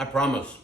I promise,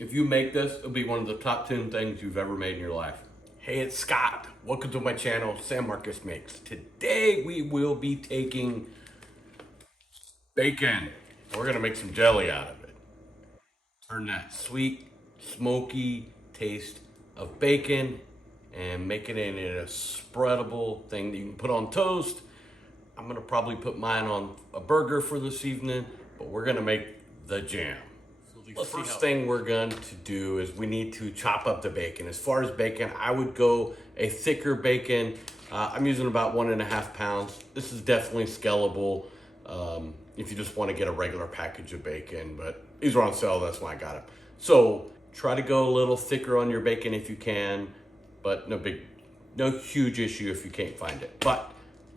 if you make this, it'll be one of the top 10 things you've ever made in your life. Hey, it's Scott. Welcome to my channel, Sam Marcus Makes. Today we will be taking bacon. We're gonna make some jelly out of it. Turn that sweet, smoky taste of bacon and make it into a spreadable thing that you can put on toast. I'm gonna probably put mine on a burger for this evening, but we're gonna make the jam. The first thing we're going to do is we need to chop up the bacon. As far as bacon, I would go a thicker bacon. I'm using about 1.5 pounds. This is definitely scalable if you just want to get a regular package of bacon, but these are on sale, that's why I got them. So try to go a little thicker on your bacon if you can, but no huge issue if you can't find it. But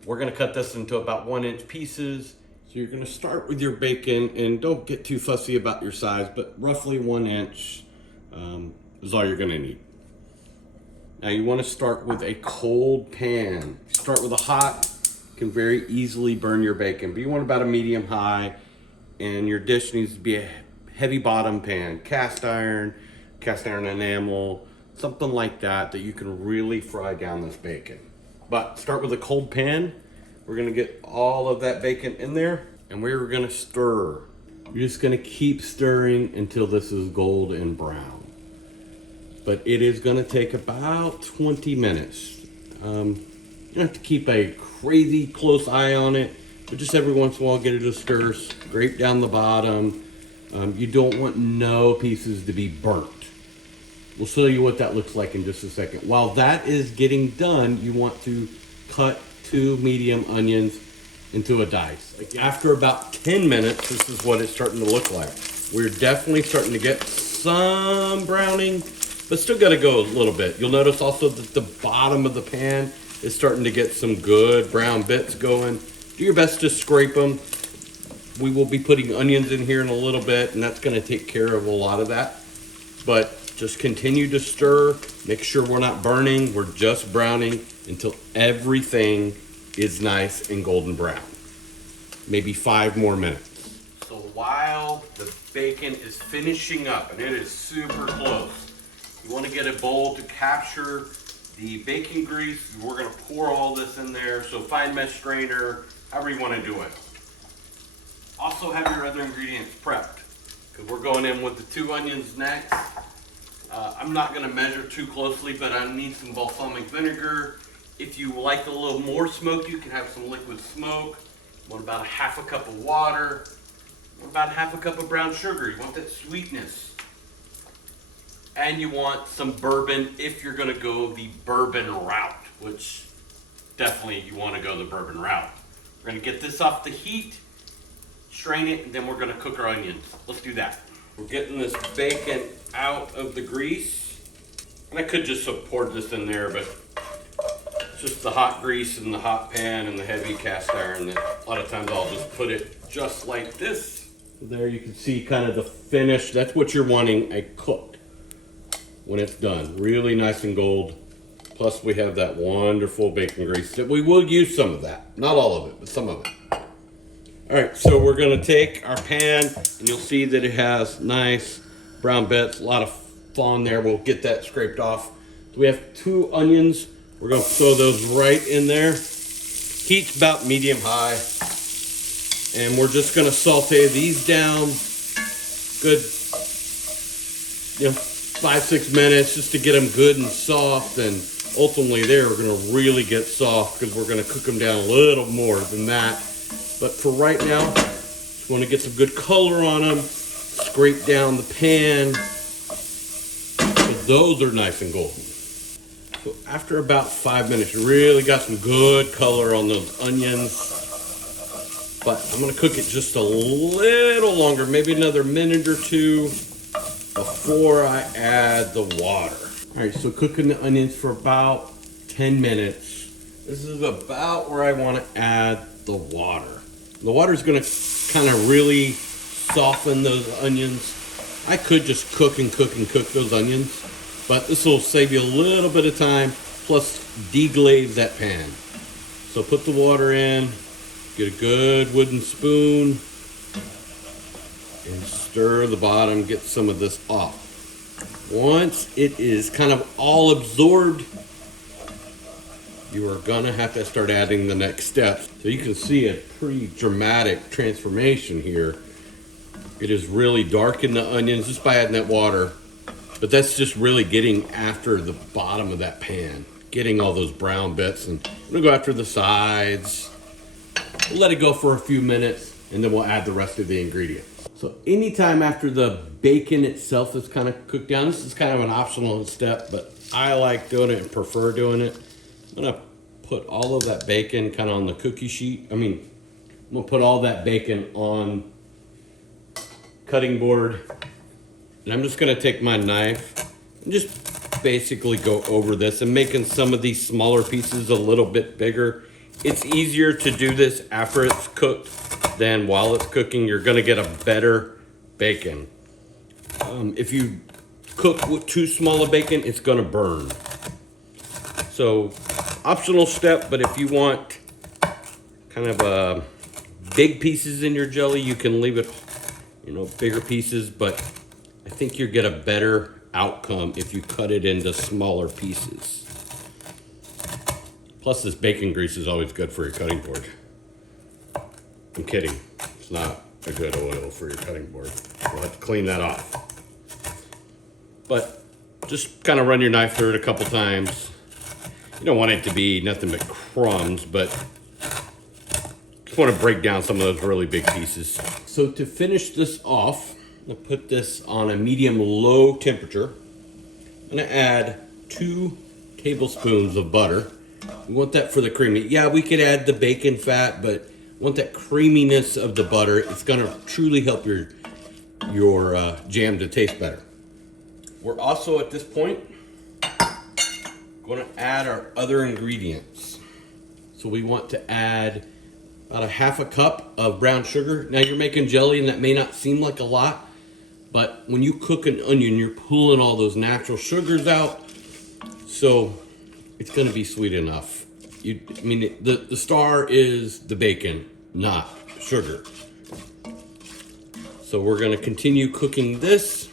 we're gonna cut this into about 1-inch pieces. So you're gonna start with your bacon, and don't get too fussy about your size, but roughly 1 inch is all you're gonna need. Now you wanna start with a cold pan. If you start with a hot, you can very easily burn your bacon, but you want about a medium high, and your dish needs to be a heavy bottom pan, cast iron enamel, something like that you can really fry down this bacon. But start with a cold pan. We're gonna get all of that bacon in there, and we're gonna stir. You're just gonna keep stirring until this is golden brown. But it is gonna take about 20 minutes. You don't have to keep a crazy close eye on it, but just every once in a while get it to stir, scrape down the bottom. You don't want no pieces to be burnt. We'll show you what that looks like in just a second. While that is getting done, you want to cut 2 medium onions into a dice. After about 10 minutes, this is what it's starting to look like. We're definitely starting to get some browning, but still gotta go a little bit. You'll notice also that the bottom of the pan is starting to get some good brown bits going. Do your best to scrape them. We will be putting onions in here in a little bit, and that's gonna take care of a lot of that. But just continue to stir. Make sure we're not burning. We're just browning until everything is nice and golden brown. Maybe 5 more minutes. So while the bacon is finishing up, and it is super close, you want to get a bowl to capture the bacon grease. We're going to pour all this in there. So fine mesh strainer, however you want to do it. Also have your other ingredients prepped, because we're going in with the 2 onions next. I'm not going to measure too closely, but I need some balsamic vinegar. If you like a little more smoke, you can have some liquid smoke. You want about 1/2 cup of water. You want about 1/2 cup of brown sugar. You want that sweetness. And you want some bourbon if you're going to go the bourbon route, which definitely you want to go the bourbon route. We're going to get this off the heat, strain it, and then we're going to cook our onions. Let's do that. We're getting this bacon out of the grease. And I could just pour this in there, but it's just the hot grease and the hot pan and the heavy cast iron that a lot of times I'll just put it just like this. There you can see kind of the finish. That's what you're wanting cooked when it's done. Really nice and gold. Plus we have that wonderful bacon grease. We will use some of that. Not all of it, but some of it. All right, so we're gonna take our pan, and you'll see that it has nice brown bits, a lot of fond there. We'll get that scraped off. So we have 2 onions. We're gonna throw those right in there. Heat's about medium high. And we're just gonna saute these down good, 5-6 minutes just to get them good and soft. And ultimately there, we're gonna really get soft because we're gonna cook them down a little more than that. But for right now, just want to get some good color on them. Scrape down the pan. So those are nice and golden. So after about 5 minutes, you really got some good color on those onions. But I'm going to cook it just a little longer, maybe another minute or 2 before I add the water. All right, so cooking the onions for about 10 minutes. This is about where I want to add the water. The water is going to kind of really soften those onions. I could just cook and cook and cook those onions, but this will save you a little bit of time, plus deglaze that pan. So put the water in, get a good wooden spoon, and stir the bottom, get some of this off. Once it is kind of all absorbed, you are gonna have to start adding the next steps. So you can see a pretty dramatic transformation here. It is really darkened the onions just by adding that water, but that's just really getting after the bottom of that pan, getting all those brown bits, and I'm gonna go after the sides. We'll let it go for a few minutes, and then we'll add the rest of the ingredients. So anytime after the bacon itself is kind of cooked down, this is kind of an optional step, but I like doing it and prefer doing it. I'm gonna put all of that bacon kind of on the cookie sheet. I'm gonna put all that bacon on cutting board, and I'm just gonna take my knife and just basically go over this and making some of these smaller pieces a little bit bigger. It's easier to do this after it's cooked than while it's cooking. You're gonna get a better bacon. If you cook with too small a bacon, it's gonna burn. So optional step, but if you want kind of big pieces in your jelly, you can leave it, bigger pieces, but I think you get a better outcome if you cut it into smaller pieces. Plus, this bacon grease is always good for your cutting board. I'm kidding. It's not a good oil for your cutting board. You'll have to clean that off. But just kind of run your knife through it a couple times. You don't want it to be nothing but crumbs, but just want to break down some of those really big pieces. So to finish this off, I'm gonna put this on a medium-low temperature. I'm gonna add 2 tablespoons of butter. We want that for the creamy. Yeah, we could add the bacon fat, but want that creaminess of the butter. It's gonna truly help your jam to taste better. We're also at this point going to add our other ingredients. So we want to add about a half a cup of brown sugar. Now you're making jelly and that may not seem like a lot, but when you cook an onion, you're pulling all those natural sugars out. So it's going to be sweet enough. The star is the bacon, not sugar. So we're going to continue cooking this.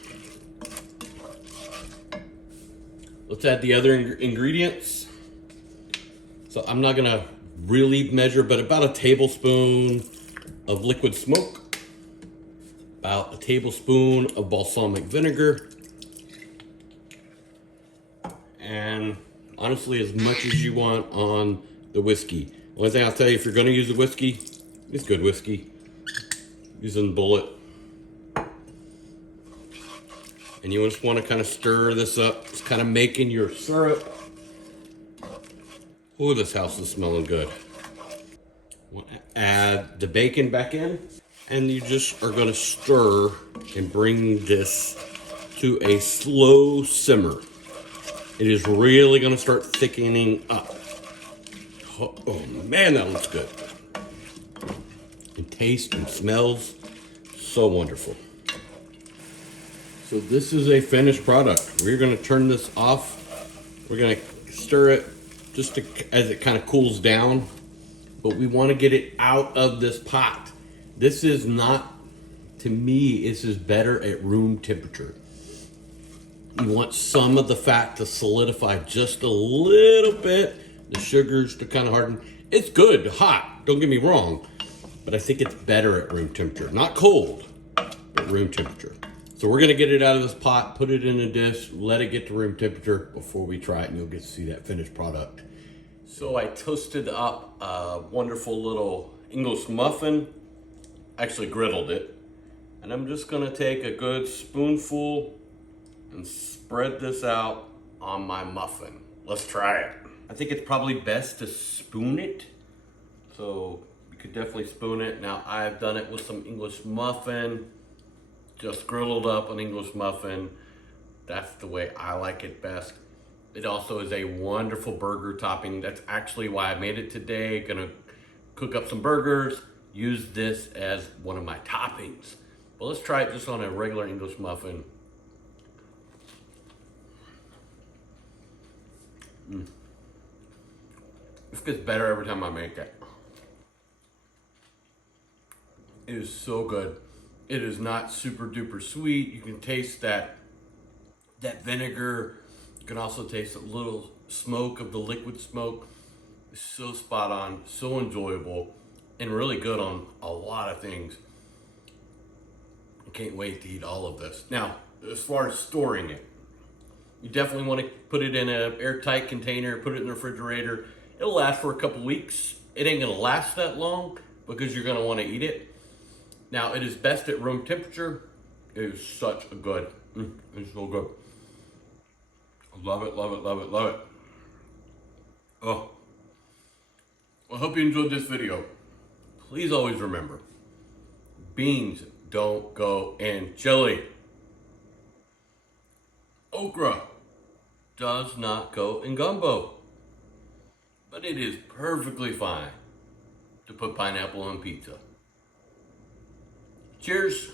Let's add the other ingredients. So I'm not gonna really measure, but about a tablespoon of liquid smoke, about a tablespoon of balsamic vinegar, and honestly as much as you want on the whiskey. Only thing I'll tell you, if you're gonna use the whiskey, it's good whiskey. Using Bullet. And you just want to kind of stir this up. It's kind of making your syrup. Oh, this house is smelling good. Want to add the bacon back in. And you just are going to stir and bring this to a slow simmer. It is really going to start thickening up. Oh man, that looks good. And taste and smells so wonderful. So this is a finished product. We're going to turn this off. We're going to stir it just as it kind of cools down. But we want to get it out of this pot. This is not, to me, this is better at room temperature. You want some of the fat to solidify just a little bit. The sugars to kind of harden. It's good, hot, don't get me wrong. But I think it's better at room temperature. Not cold, but room temperature. So we're gonna get it out of this pot, put it in a dish, let it get to room temperature before we try it, and you'll get to see that finished product. So I toasted up a wonderful little English muffin, actually griddled it, and I'm just gonna take a good spoonful and spread this out on my muffin. Let's try it. I think it's probably best to spoon it. So you could definitely spoon it. Now I've done it with some English muffin. Just griddled up an English muffin. That's the way I like it best. It also is a wonderful burger topping. That's actually why I made it today. Gonna cook up some burgers, use this as one of my toppings. But let's try it just on a regular English muffin. This gets better every time I make it. It is so good. It is not super duper sweet. You can taste that vinegar. You can also taste a little smoke of the liquid smoke. It's so spot on, so enjoyable, and really good on a lot of things. I can't wait to eat all of this. Now, as far as storing it, you definitely want to put it in an airtight container, put it in the refrigerator. It'll last for a couple weeks. It ain't gonna last that long because you're gonna want to eat it. Now, it is best at room temperature. It is such a good, it's so good. I love it, love it, love it, love it. Oh, well, I hope you enjoyed this video. Please always remember, beans don't go in chili. Okra does not go in gumbo. But it is perfectly fine to put pineapple on pizza. Cheers.